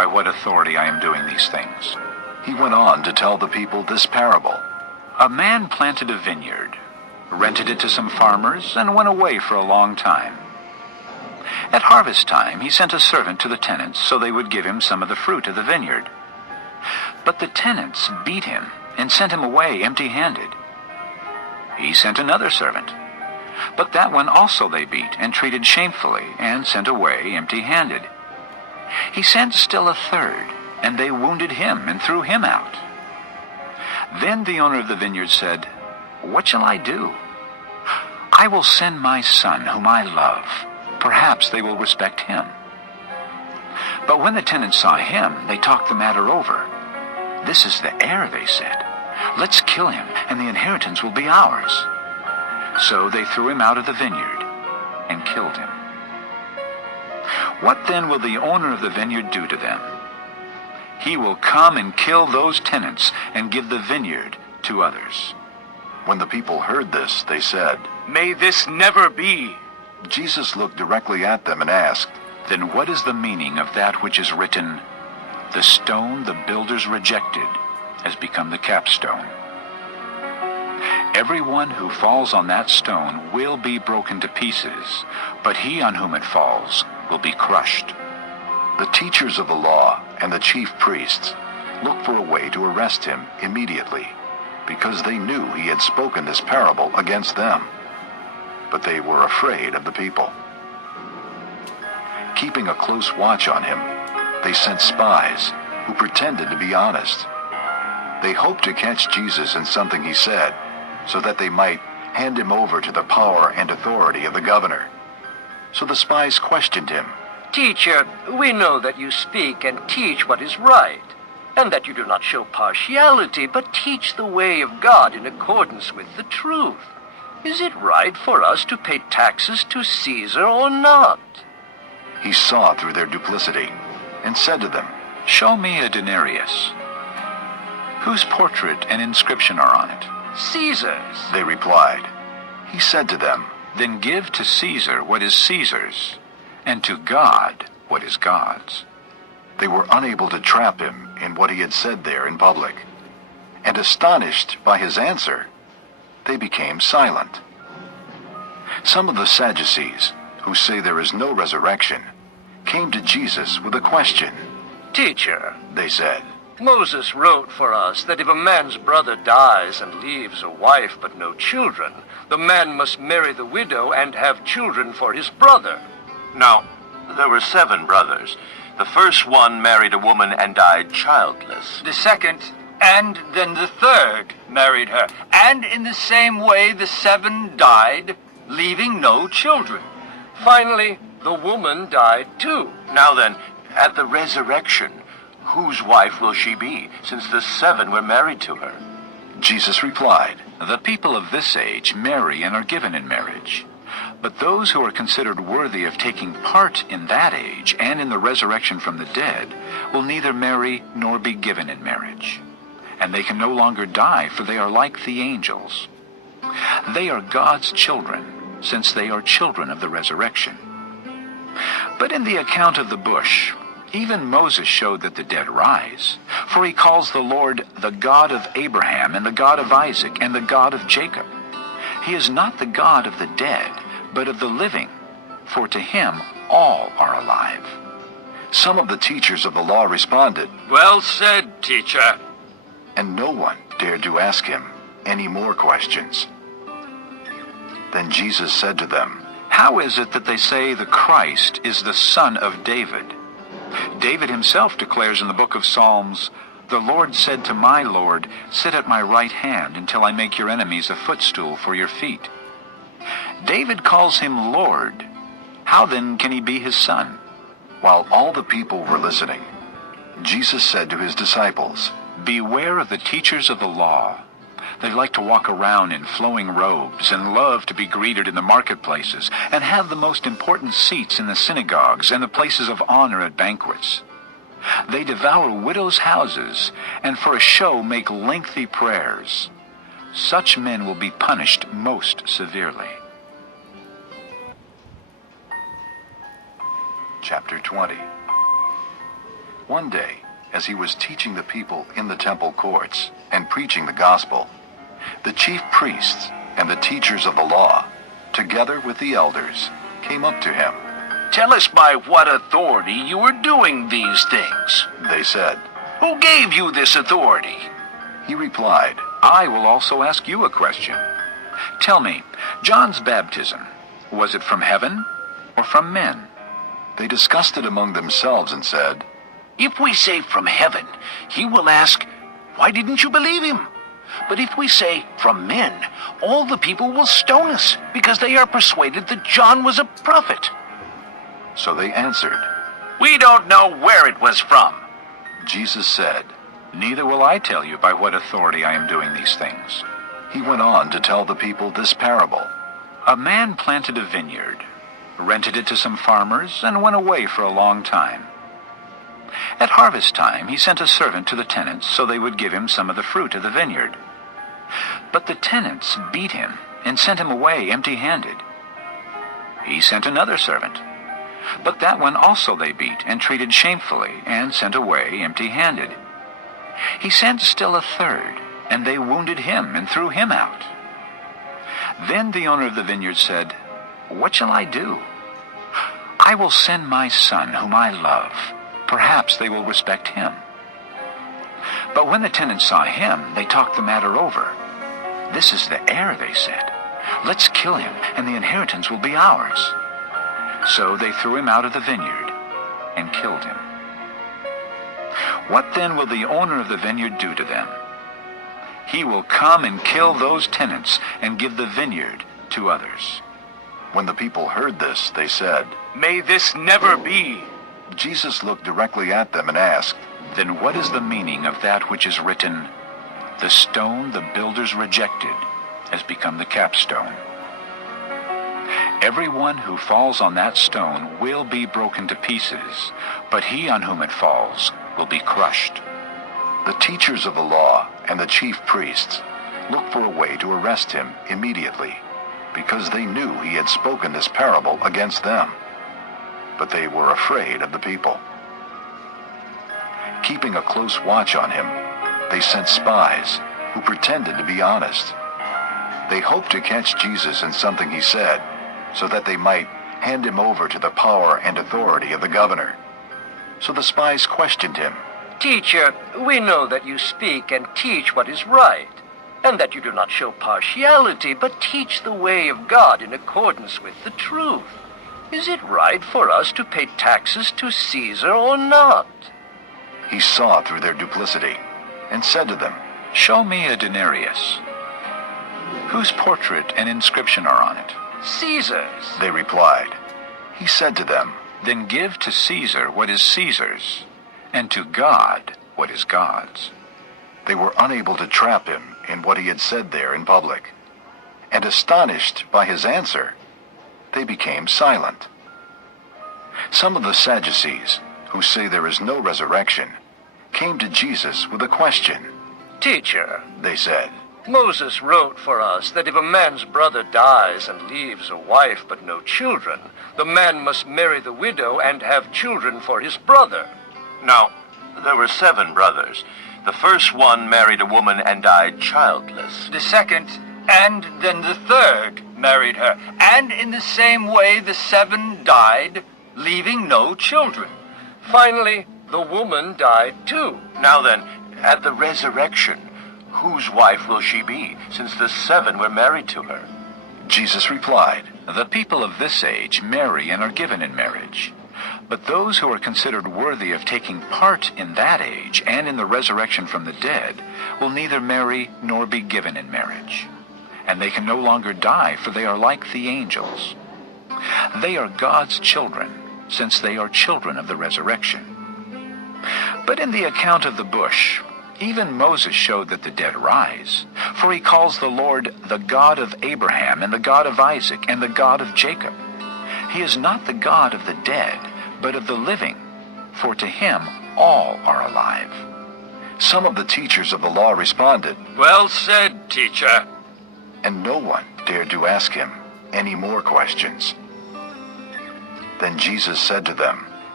by what authority I am doing these things." He went on to tell the people this parable. "A man planted a vineyard, rented it to some farmers, and went away for a long time. At harvest time, he sent a servant to the tenants so they would give him some of the fruit of the vineyard. But the tenants beat him and sent him away empty-handed. He sent another servant, but that one also they beat and treated shamefully and sent away empty-handed. He sent still a third, and they wounded him and threw him out. Then the owner of the vineyard said, 'What shall I do? I will send my son whom I love. Perhaps they will respect him.' But when the tenants saw him, they talked the matter over. 'This is the heir,' they said. 'Let's kill him, and the inheritance will be ours.' So they threw him out of the vineyard and killed him. What then will the owner of the vineyard do to them? He will come and kill those tenants and give the vineyard to others." When the people heard this, they said, "May this never be." Jesus looked directly at them and asked, "Then what is the meaning of that which is written, 'The stone the builders rejected has become the capstone'? Everyone who falls on that stone will be broken to pieces, but he on whom it falls will be crushed." The teachers of the law and the chief priests looked for a way to arrest him immediately, because they knew he had spoken this parable against them. But they were afraid of the people. Keeping a close watch on him, they sent spies who pretended to be honest. They hoped to catch Jesus in something he said, so that they might hand him over to the power and authority of the governor. So the spies questioned him. "Teacher, we know that you speak and teach what is right, and that you do not show partiality, but teach the way of God in accordance with the truth. Is it right for us to pay taxes to Caesar or not?" He saw through their duplicity and said to them, "Show me a denarius. Whose portrait and inscription are on it?" "Caesar's," they replied. He said to them, "Then give to Caesar what is Caesar's, and to God what is God's." They were unable to trap him in what he had said there in public, and astonished by his answer, they became silent. Some of the Sadducees, who say there is no resurrection, came to Jesus with a question. "Teacher," they said, "Moses wrote for us that if a man's brother dies and leaves a wife but no children, the man must marry the widow and have children for his brother." Now, there were 7 brothers. The first one married a woman and died childless. The second, and then the third, married her. And in the same way the 7 died, leaving no children. Finally, the woman died too. Now then, at the resurrection, whose wife will she be, since the 7 were married to her? Jesus replied, "The people of this age marry and are given in marriage. But those who are considered worthy of taking part in that age and in the resurrection from the dead will neither marry nor be given in marriage. And they can no longer die, for they are like the angels. They are God's children, since they are children of the resurrection. But in the account of the bush, even Moses showed that the dead rise, for he calls the Lord the God of Abraham and the God of Isaac and the God of Jacob. He is not the God of the dead, but of the living, for to him all are alive." Some of the teachers of the law responded, "Well said, teacher." And no one dared to ask him any more questions. Then Jesus said to them, "How is it that they say the Christ is the son of David? David himself declares in the book of Psalms, 'The Lord said to my Lord, sit at my right hand until I make your enemies a footstool for your feet.' David calls him Lord. How then can he be his son?" While all the people were listening, Jesus said to his disciples, "Beware of the teachers of the law. They like to walk around in flowing robes and love to be greeted in the marketplaces and have the most important seats in the synagogues and the places of honor at banquets. They devour widows' houses and for a show make lengthy prayers. Such men will be punished most severely." Chapter 20. One day, as he was teaching the people in the temple courts and preaching the gospel, the chief priests and the teachers of the law, together with the elders, came up to him. Tell us by what authority you are doing these things. They said. Who gave you this authority? He replied, I will also ask you a question. Tell me, John's baptism, was it from heaven or from men? They discussed it among themselves and said, If we say from heaven, he will ask, why didn't you believe him? But if we say from men, all the people will stone us because they are persuaded that John was a prophet. So they answered. We don't know where it was from. Jesus said, Neither will I tell you by what authority I am doing these things. He went on to tell the people this parable. A man planted a vineyard, rented it to some farmers, and went away for a long time. At harvest time, he sent a servant to the tenants so they would give him some of the fruit of the vineyard. But the tenants beat him and sent him away empty-handed. He sent another servant, but that one also they beat and treated shamefully and sent away empty-handed. He sent still a third, and they wounded him and threw him out. Then the owner of the vineyard said, What shall I do? I will send my son, whom I love. Perhaps they will respect him. But when the tenants saw him, they talked the matter over. This is the heir, they said. Let's kill him, and the inheritance will be ours. So they threw him out of the vineyard and killed him. What then will the owner of the vineyard do to them? He will come and kill those tenants and give the vineyard to others. When the people heard this, they said, May this never be. Jesus looked directly at them and asked, Then what is the meaning of that which is written, The stone the builders rejected has become the capstone? Everyone who falls on that stone will be broken to pieces, but he on whom it falls will be crushed. The teachers of the law and the chief priests looked for a way to arrest him immediately, because they knew he had spoken this parable against them. But they were afraid of the people. Keeping a close watch on him, they sent spies who pretended to be honest. They hoped to catch Jesus in something he said, so that they might hand him over to the power and authority of the governor. So the spies questioned him. Teacher, we know that you speak and teach what is right, and that you do not show partiality, but teach the way of God in accordance with the truth. Is it right for us to pay taxes to Caesar or not? He saw through their duplicity and said to them, Show me a denarius. Whose portrait and inscription are on it? Caesar's. They replied. He said to them, Then give to Caesar what is Caesar's, and to God what is God's. They were unable to trap him in what he had said there in public, and astonished by his answer, they became silent. Some of the Sadducees, who say there is no resurrection, came to Jesus with a question. Teacher, They said, Moses wrote for us that if a man's brother dies and leaves a wife but no children, the man must marry the widow and have children for his brother. Now, there were 7 brothers. The first one married a woman and died childless. The second, and then the third, married her. And in the same way the 7 died, leaving no children. Finally, the woman died too. Now then, at the resurrection, whose wife will she be, since the 7 were married to her? Jesus replied, The people of this age marry and are given in marriage. But those who are considered worthy of taking part in that age and in the resurrection from the dead will neither marry nor be given in marriage. And they can no longer die, for they are like the angels. They are God's children, since they are children of the resurrection. But in the account of the bush, even Moses showed that the dead rise, for he calls the Lord the God of Abraham and the God of Isaac and the God of Jacob. He is not the God of the dead, but of the living, for to him all are alive. Some of the teachers of the law responded, Well said, teacher. And no one dared to ask him any more questions. Then Jesus said to them,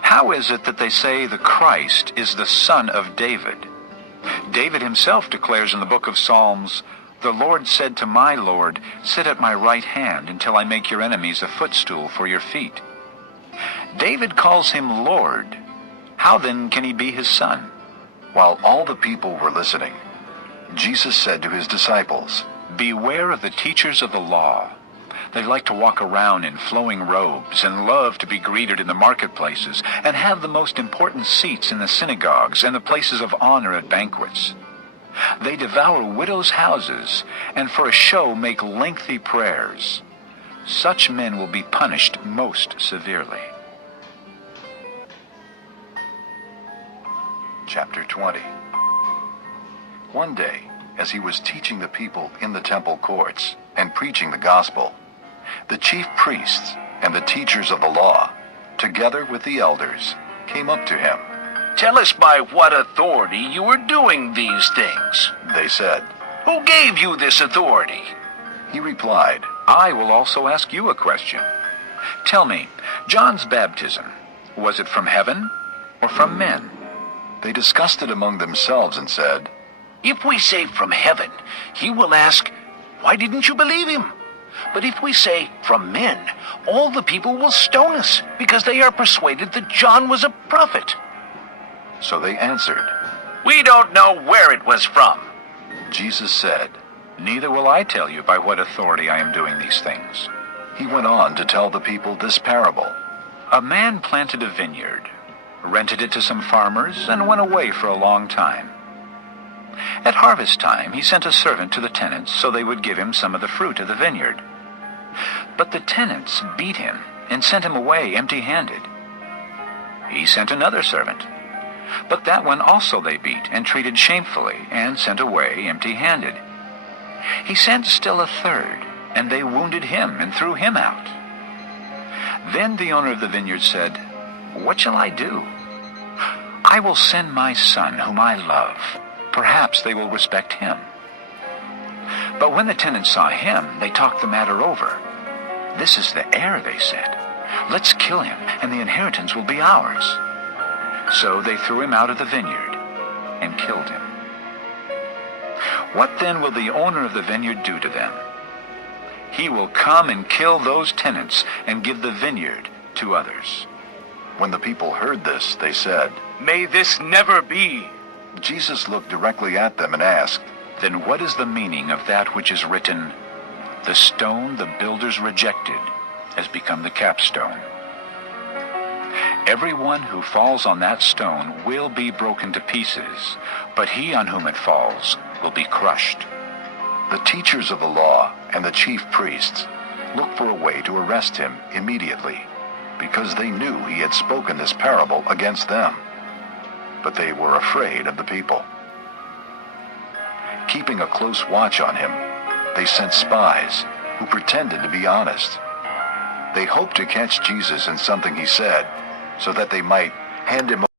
How is it that they say the Christ is the son of David? David himself declares in the book of Psalms, "The Lord said to my Lord, sit at my right hand until I make your enemies a footstool for your feet." David calls him Lord. How then can he be his son? While all the people were listening, Jesus said to his disciples, Beware of the teachers of the law. They like to walk around in flowing robes and love to be greeted in the marketplaces and have the most important seats in the synagogues and the places of honor at banquets. They devour widows' houses and for a show make lengthy prayers. Such men will be punished most severely. Chapter 20. One day, as he was teaching the people in the temple courts and preaching the gospel, the chief priests and the teachers of the law, together with the elders, came up to him. Tell us by what authority you are doing these things. They said. Who gave you this authority? He replied, I will also ask you a question. Tell me, John's baptism, was it from heaven or from men? They discussed it among themselves and said, If we say from heaven, he will ask, why didn't you believe him? But if we say from men, all the people will stone us because they are persuaded that John was a prophet. So they answered. We don't know where it was from. Jesus said, Neither will I tell you by what authority I am doing these things. He went on to tell the people this parable. A man planted a vineyard, rented it to some farmers, and went away for a long time. At harvest time, he sent a servant to the tenants so they would give him some of the fruit of the vineyard. But the tenants beat him and sent him away empty-handed. He sent another servant, but that one also they beat and treated shamefully and sent away empty-handed. He sent still a third, and they wounded him and threw him out. Then the owner of the vineyard said, What shall I do? I will send my son, whom I love. Perhaps they will respect him. But when the tenants saw him, they talked the matter over. This is the heir, they said. Let's kill him, and the inheritance will be ours. So they threw him out of the vineyard and killed him. What then will the owner of the vineyard do to them? He will come and kill those tenants and give the vineyard to others. When the people heard this, they said, May this never be. Jesus looked directly at them and asked, Then what is the meaning of that which is written, The stone the builders rejected has become the capstone? Everyone who falls on that stone will be broken to pieces, but he on whom it falls will be crushed. The teachers of the law and the chief priests looked for a way to arrest him immediately, because they knew he had spoken this parable against them. But they were afraid of the people. Keeping a close watch on him, they sent spies who pretended to be honest. They hoped to catch Jesus in something he said, so that they might hand him